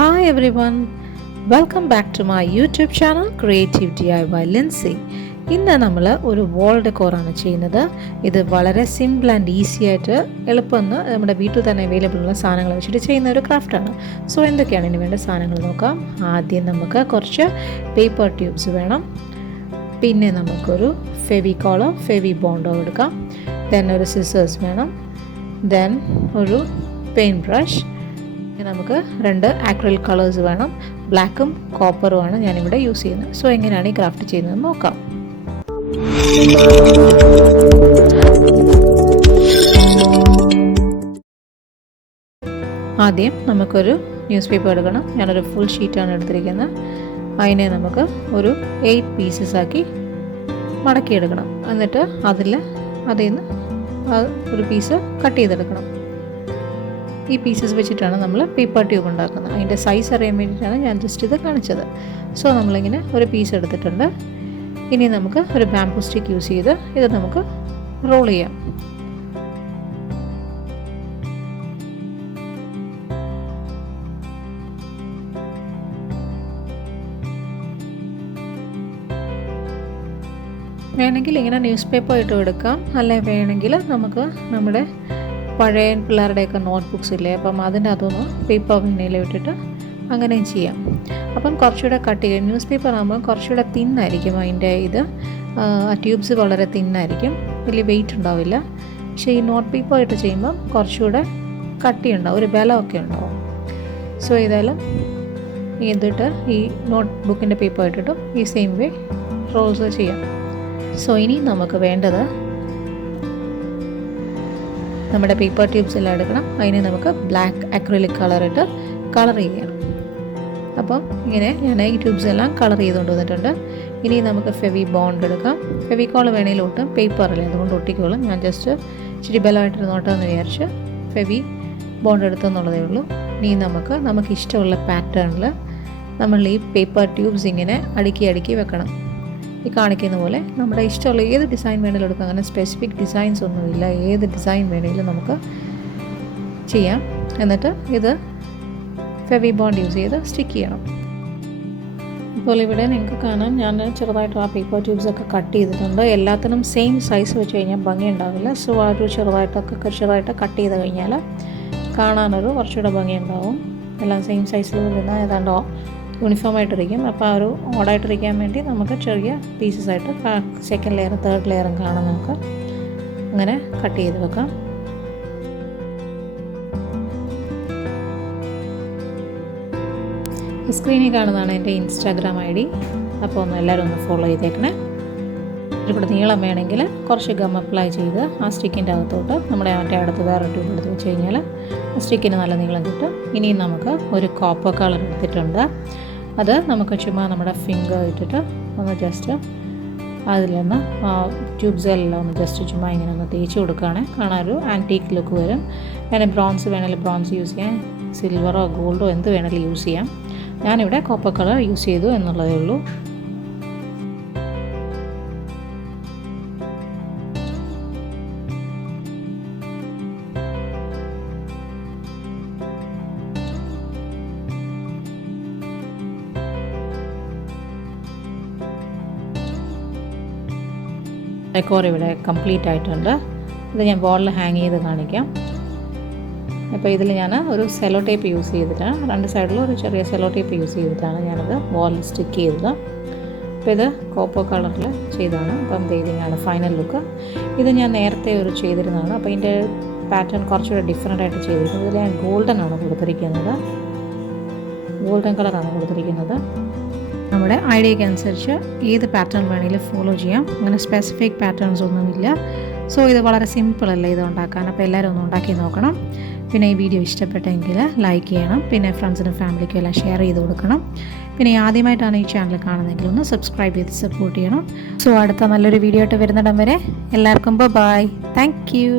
Hi everyone, welcome back to my YouTube channel Creativediy by Lincy. ഇന്ന് നമ്മൾ ഒരു വാൾ decor ആണ് ചെയ്യുന്നത്. ഇത് വളരെ സിമ്പിൾ ആൻഡ് ഈസി ആയിട്ട് എളുപ്പമെന്ന് നമ്മുടെ വീട്ടിൽ തന്നെ അവൈലബിൾ ഉള്ള സാധനങ്ങൾ വെച്ചിട്ട് ചെയ്യുന്ന ഒരു ക്രാഫ്റ്റാണ്. സോ എന്തൊക്കെയാണ് ഇതിന് വേണ്ട സാധനങ്ങൾ നോക്കാം. ആദ്യം നമുക്ക് കുറച്ച് പേപ്പർ ട്യൂബ്സ് വേണം. പിന്നെ നമുക്കൊരു ഫെവിക്കോളോ ഫെവിബോണ്ടോ എടുക്കാം. ദെൻ ഒരു സിസേഴ്സ് വേണം. ദെൻ ഒരു പെയിൻറ്റ് ബ്രഷ്. നമുക്ക് 2 ആക്രിലിക് കളേഴ്സ് വേണം. ബ്ലാക്കും കോപ്പറുമാണ് ഞാനിവിടെ യൂസ് ചെയ്യുന്നത്. സോ എങ്ങനെയാണ് ഈ ക്രാഫ്റ്റ് ചെയ്യുന്നത് നോക്കാം. ആദ്യം നമുക്കൊരു ന്യൂസ് പേപ്പർ എടുക്കണം. ഞാനൊരു ഫുൾ ഷീറ്റാണ് എടുത്തിരിക്കുന്നത്. അതിനെ നമുക്ക് ഒരു 8 പീസസ് ആക്കി മടക്കിയെടുക്കണം. എന്നിട്ട് അതിൽ നിന്ന് ഒരു പീസ് കട്ട് ചെയ്തെടുക്കണം. ഈ പീസസ് വെച്ചിട്ടാണ് നമ്മൾ പേപ്പർ ട്യൂബ് ഉണ്ടാക്കുന്നത്. അതിൻ്റെ സൈസ് അറിയാൻ വേണ്ടിയിട്ടാണ് ഞാൻ ജസ്റ്റ് ഇത് കാണിച്ചത്. സോ നമ്മളിങ്ങനെ ഒരു പീസ് എടുത്തിട്ടുണ്ട്. ഇനി നമുക്ക് ഒരു ബാംബൂ സ്റ്റിക്ക് യൂസ് ചെയ്ത് ഇത് നമുക്ക് റോൾ ചെയ്യാം. വേണമെങ്കിൽ ഇങ്ങനെ ന്യൂസ് പേപ്പർ ഇട്ട് എടുക്കാം. അല്ലെ വേണമെങ്കിൽ നമുക്ക് നമ്മുടെ പഴയ പിള്ളേരുടെയൊക്കെ നോട്ട്ബുക്സ് ഇല്ലേ, അപ്പം അതിൻ്റെ അതൊന്ന് പേപ്പർ വെണ്ണയിൽ ഇട്ടിട്ട് അങ്ങനെയും ചെയ്യാം. അപ്പം കുറച്ചുകൂടെ കട്ട് ചെയ്യും. ന്യൂസ് പേപ്പർ ആകുമ്പോൾ കുറച്ചുകൂടെ തിന്നായിരിക്കും അതിൻ്റെ ഇത്. ആ ട്യൂബ്സ് വളരെ തിന്നായിരിക്കും, വലിയ വെയിറ്റ് ഉണ്ടാവില്ല. പക്ഷേ ഈ നോട്ട് പേപ്പർ ഇട്ട് ചെയ്യുമ്പം കുറച്ചുകൂടെ കട്ടിയുണ്ടാവും, ഒരു ബലമൊക്കെ ഉണ്ടാവും. സോ ഏതായാലും ഇതിട്ട് ഈ നോട്ട് ബുക്കിൻ്റെ പേപ്പർ ഇട്ടിട്ടും ഈ സെയിം വേ റോൾസ് ചെയ്യാം. സോ ഇനി നമുക്ക് വേണ്ടത് നമ്മുടെ പേപ്പർ ട്യൂബ്സ് എല്ലാം എടുക്കണം. അതിന് നമുക്ക് ബ്ലാക്ക് അക്രിലിക് കളർ ഇട്ട് കളർ ചെയ്യണം. അപ്പം ഇങ്ങനെ ഞാൻ ഈ ട്യൂബ്സ് എല്ലാം കളർ ചെയ്തുകൊണ്ട് വന്നിട്ടുണ്ട്. ഇനി നമുക്ക് ഫെവിബോണ്ട് എടുക്കാം. ഫെവിക്കോൾ വേണമെങ്കിൽ ഒട്ടും, പേപ്പറല്ലേ അതുകൊണ്ട് ഒട്ടിക്കോളും. ഞാൻ ജസ്റ്റ് ഇച്ചിരി ബലമായിട്ടിരുന്നോട്ടെന്ന് വിചാരിച്ച് ഫെവിബോണ്ട് എടുത്തെന്നുള്ളതേ ഉള്ളൂ. ഇനി നമുക്ക് ഇഷ്ടമുള്ള പാറ്റേണിൽ നമ്മൾ ഈ പേപ്പർ ട്യൂബ്സ് ഇങ്ങനെ അടുക്കി വെക്കണം. ഈ കാണിക്കുന്ന പോലെ നമ്മുടെ ഇഷ്ടമുള്ള ഏത് ഡിസൈൻ വേണമെങ്കിലും എടുക്കാം. അങ്ങനെ സ്പെസിഫിക് ഡിസൈൻസ് ഒന്നുമില്ല, ഏത് ഡിസൈൻ വേണമെങ്കിലും നമുക്ക് ചെയ്യാം. എന്നിട്ട് ഇത് ഫെവിബോണ്ട് യൂസ് ചെയ്ത് സ്റ്റിക്ക് ചെയ്യണം. ഇപ്പോൾ ഇവിടെ നിങ്ങൾക്ക് കാണാൻ ഞാൻ ചെറുതായിട്ട് ആ പേപ്പർ ട്യൂബ്സൊക്കെ കട്ട് ചെയ്തിട്ടുണ്ട്. എല്ലാത്തിനും സെയിം സൈസ് വെച്ച് കഴിഞ്ഞാൽ ഭംഗി ഉണ്ടാവില്ല. സോ ആ ഒരു ചെറുതായിട്ട് കട്ട് ചെയ്ത് കഴിഞ്ഞാൽ കാണാനൊരു കുറച്ചുകൂടെ ഭംഗി ഉണ്ടാവും. എല്ലാം സെയിം സൈസിൽ വരുന്ന ഏതാണ്ടോ യൂണിഫോമായിട്ടിരിക്കും. അപ്പോൾ ആ ഒരു ഓടായിട്ടിരിക്കാൻ വേണ്ടി നമുക്ക് ചെറിയ പീസസ് ആയിട്ട് സെക്കൻഡ് ലെയർ തേർഡ് ലെയറും കാണാൻ നമുക്ക് അങ്ങനെ കട്ട് ചെയ്ത് വെക്കാം. സ്ക്രീനിൽ കാണുന്നതാണ് എൻ്റെ ഇൻസ്റ്റാഗ്രാം ID. അപ്പോൾ എല്ലാവരും ഒന്ന് ഫോളോ ചെയ്തേക്കണേ. ഇവിടെ നീളം വേണമെങ്കിൽ കുറച്ച് ഗം അപ്ലൈ ചെയ്ത് ആ സ്റ്റിക്കിൻ്റെ അകത്തോട്ട് നമ്മുടെ അടുത്ത് വേറെ ട്യൂബ് എടുത്ത് വെച്ച് കഴിഞ്ഞാൽ ആ സ്റ്റിക്കിന് നല്ല നീളം കിട്ടും. ഇനിയും നമുക്ക് ഒരു കോപ്പർ കളർ എടുത്തിട്ടുണ്ട്. അത് നമുക്ക് ചുമ്മാ നമ്മുടെ ഫിംഗർ ഇട്ടിട്ട് ഒന്ന് ജസ്റ്റ് അതിലൊന്ന് ട്യൂബ്സെല്ലാം ഒന്ന് ജസ്റ്റ് ചുമ്മാ ഇങ്ങനെ ഒന്ന് തേച്ച് കൊടുക്കുകയാണെങ്കിൽ കാണാനൊരു ആൻറ്റീക്ക് ലുക്ക് വരും. ഞാൻ ബ്രോൺസ് വേണമെങ്കിൽ ബ്രോൺസ് യൂസ് ചെയ്യാം, സിൽവറോ ഗോൾഡോ എന്ത് വേണമെങ്കിലും യൂസ് ചെയ്യാം. ഞാനിവിടെ കോപ്പർ കളർ യൂസ് ചെയ്തു എന്നുള്ളതേ ഉള്ളൂ. ഡെക്കോർ ഇവിടെ കംപ്ലീറ്റ് ആയിട്ടുണ്ട്. ഇത് ഞാൻ വാളിൽ ഹാങ് ചെയ്ത് കാണിക്കാം. അപ്പോൾ ഇതിൽ ഞാൻ ഒരു സെലോ ടേപ്പ് യൂസ് ചെയ്തിട്ടാണ്, 2 സൈഡിലും ഒരു ചെറിയ സെലോ ടേപ്പ് യൂസ് ചെയ്തിട്ടാണ് ഞാനത് വാളിൽ സ്റ്റിക്ക് ചെയ്തത്. അപ്പോൾ ഇത് കോപ്പർ കളറിൽ ചെയ്തതാണ്. അപ്പം ഇതിങ്ങനെയാണ് ഫൈനൽ ലുക്ക്. ഇത് ഞാൻ നേരത്തെ ചെയ്തിരുന്നതാണ്. അപ്പോൾ ഇതിൻ്റെ പാറ്റേൺ കുറച്ചുകൂടെ ഡിഫറെൻ്റ് ആയിട്ട് ചെയ്തിരിക്കുന്നത്. ഇതിൽ ഞാൻ ഗോൾഡൻ കളറാണ് കൊടുത്തിരിക്കുന്നത്. നമ്മുടെ ഐഡിയയ്ക്ക് അനുസരിച്ച് ഏത് പാറ്റേൺ വേണമെങ്കിലും ഫോളോ ചെയ്യാം. അങ്ങനെ സ്പെസിഫിക് പാറ്റേൺസ് ഒന്നുമില്ല. സോ ഇത് വളരെ സിമ്പിളല്ലേ ഇത് ഉണ്ടാക്കാൻ. അപ്പോൾ എല്ലാവരും ഒന്ന് ഉണ്ടാക്കി നോക്കണം. പിന്നെ ഈ വീഡിയോ ഇഷ്ടപ്പെട്ടെങ്കിൽ ലൈക്ക് ചെയ്യണം. പിന്നെ ഫ്രണ്ട്സിനും ഫാമിലിക്കും എല്ലാം ഷെയർ ചെയ്ത് കൊടുക്കണം. പിന്നെ ആദ്യമായിട്ടാണ് ഈ ചാനൽ കാണുന്നതെങ്കിൽ ഒന്ന് സബ്സ്ക്രൈബ് ചെയ്ത് സപ്പോർട്ട് ചെയ്യണം. സോ അടുത്ത നല്ലൊരു വീഡിയോ ആയിട്ട് വരുന്നിടം വരെ എല്ലാവർക്കും ബൈ. Thank you.